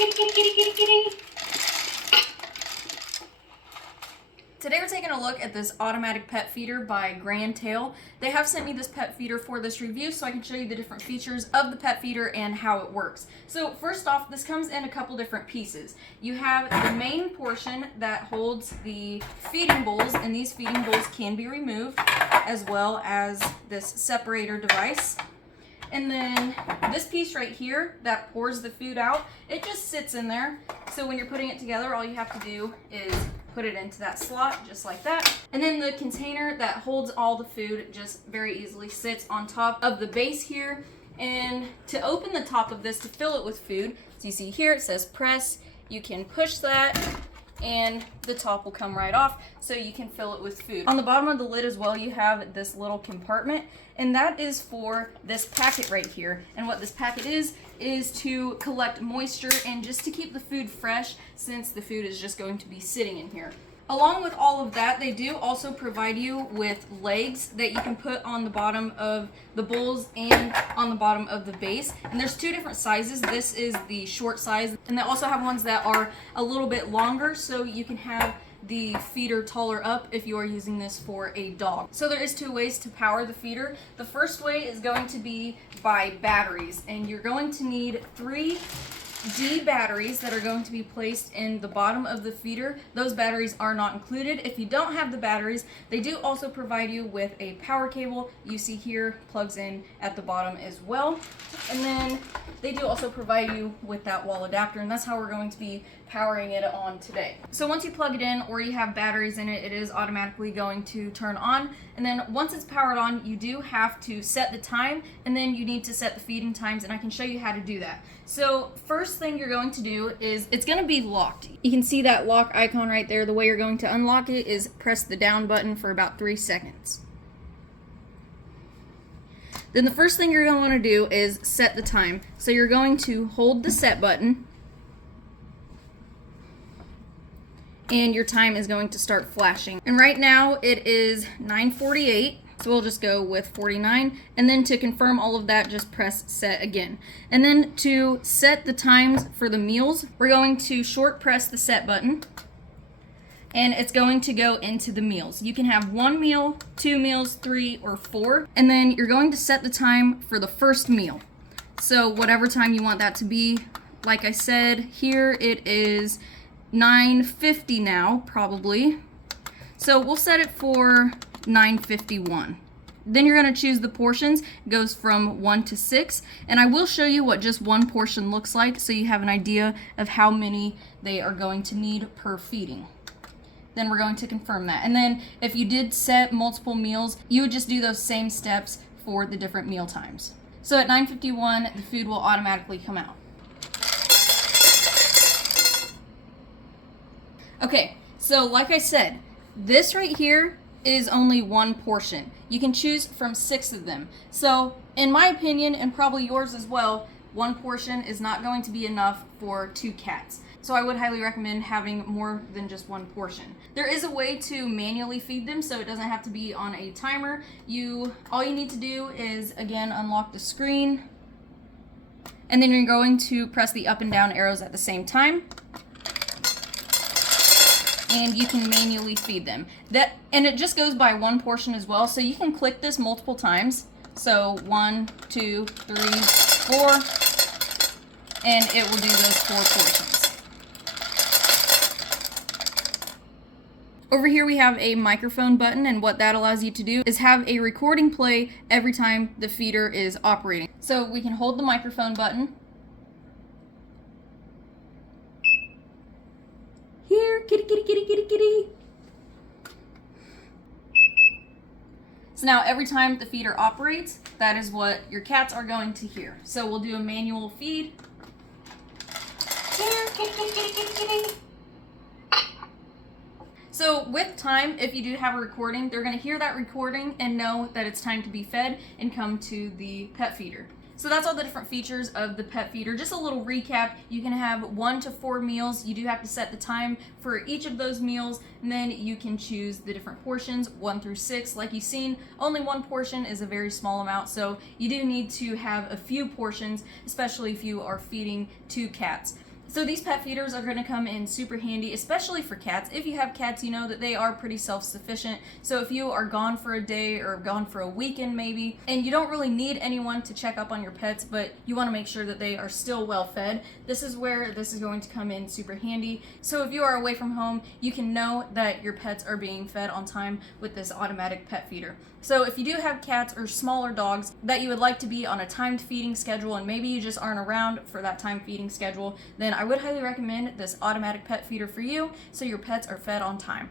kitty, kitty, kitty, kitty, kitty. Today we're taking a look at this automatic pet feeder by Grandtail. They have sent me this pet feeder for this review so I can show you the different features of the pet feeder and how it works. So first off, this comes in a couple different pieces. You have the main portion that holds the feeding bowls, and these feeding bowls can be removed, as well as this separator device. And then this piece right here that pours the food out, it just sits in there. So when you're putting it together, all you have to do is put it into that slot just like that. And then the container that holds all the food just very easily sits on top of the base here. And to open the top of this to fill it with food, so you see here it says press, you can push that and the top will come right off so you can fill it with food. On the bottom of the lid as well, you have this little compartment, and that is for this packet right here. And what this packet is to collect moisture and just to keep the food fresh, since the food is just going to be sitting in here. Along with all of that, they do also provide you with legs that you can put on the bottom of the bowls and on the bottom of the base. And there's two different sizes. This is the short size, and they also have ones that are a little bit longer, so you can have the feeder taller up if you are using this for a dog. So there is two ways to power the feeder. The first way is going to be by batteries, and you're going to need 3 D batteries that are going to be placed in the bottom of the feeder. Those batteries are not included. If you don't have the batteries, they do also provide you with a power cable. You see here plugs in at the bottom as well. And then they do also provide you with that wall adapter, and that's how we're going to be powering it on today. So once you plug it in or you have batteries in it, it is automatically going to turn on. And then once it's powered on, you do have to set the time, and then you need to set the feeding times, and I can show you how to do that. So first thing you're going to do is it's going to be locked. You can see that lock icon right there. The way you're going to unlock it is press the down button for about 3 seconds. Then the first thing you're going to want to do is set the time. So you're going to hold the set button, and your time is going to start flashing. And right now it is 9:48, so we'll just go with 49. And then to confirm all of that, just press set again. And then to set the times for the meals, we're going to short press the set button, and it's going to go into the meals. You can have 1 meal, 2 meals, 3, or 4. And then you're going to set the time for the first meal. So whatever time you want that to be. Like I said, here it is 9:50 now, probably. So we'll set it for 9:51. Then you're going to choose the portions. It goes from 1 to 6, and I will show you what just one portion looks like so you have an idea of how many they are going to need per feeding. Then we're going to confirm that. And then if you did set multiple meals, you would just do those same steps for the different meal times. So at 9:51, the food will automatically come out. Okay, so like I said, this right here is only one portion. You can choose from 6 of them. So in my opinion, and probably yours as well, one portion is not going to be enough for 2 cats. So I would highly recommend having more than just one portion. There is a way to manually feed them, so it doesn't have to be on a timer. All you need to do is, again, unlock the screen, and then you're going to press the up and down arrows at the same time, and you can manually feed them. And it just goes by one portion as well, so you can click this multiple times. So 1, 2, 3, 4, and it will do those 4 portions. Over here we have a microphone button, and what that allows you to do is have a recording play every time the feeder is operating. So we can hold the microphone button. Here, kitty, kitty, kitty, kitty, kitty. So now every time the feeder operates, that is what your cats are going to hear. So we'll do a manual feed. Here, kitty, kitty, kitty, kitty, kitty. So with time, if you do have a recording, they're going to hear that recording and know that it's time to be fed and come to the pet feeder. So that's all the different features of the pet feeder. Just a little recap, you can have 1 to 4 meals. You do have to set the time for each of those meals, and then you can choose the different portions, 1 through 6. Like you've seen, only one portion is a very small amount, so you do need to have a few portions, especially if you are feeding 2 cats. So these pet feeders are going to come in super handy, especially for cats. If you have cats, you know that they are pretty self-sufficient. So if you are gone for a day or gone for a weekend maybe, and you don't really need anyone to check up on your pets, but you want to make sure that they are still well fed, this is where this is going to come in super handy. So if you are away from home, you can know that your pets are being fed on time with this automatic pet feeder. So if you do have cats or smaller dogs that you would like to be on a timed feeding schedule, and maybe you just aren't around for that timed feeding schedule, then I would highly recommend this automatic pet feeder for you so your pets are fed on time.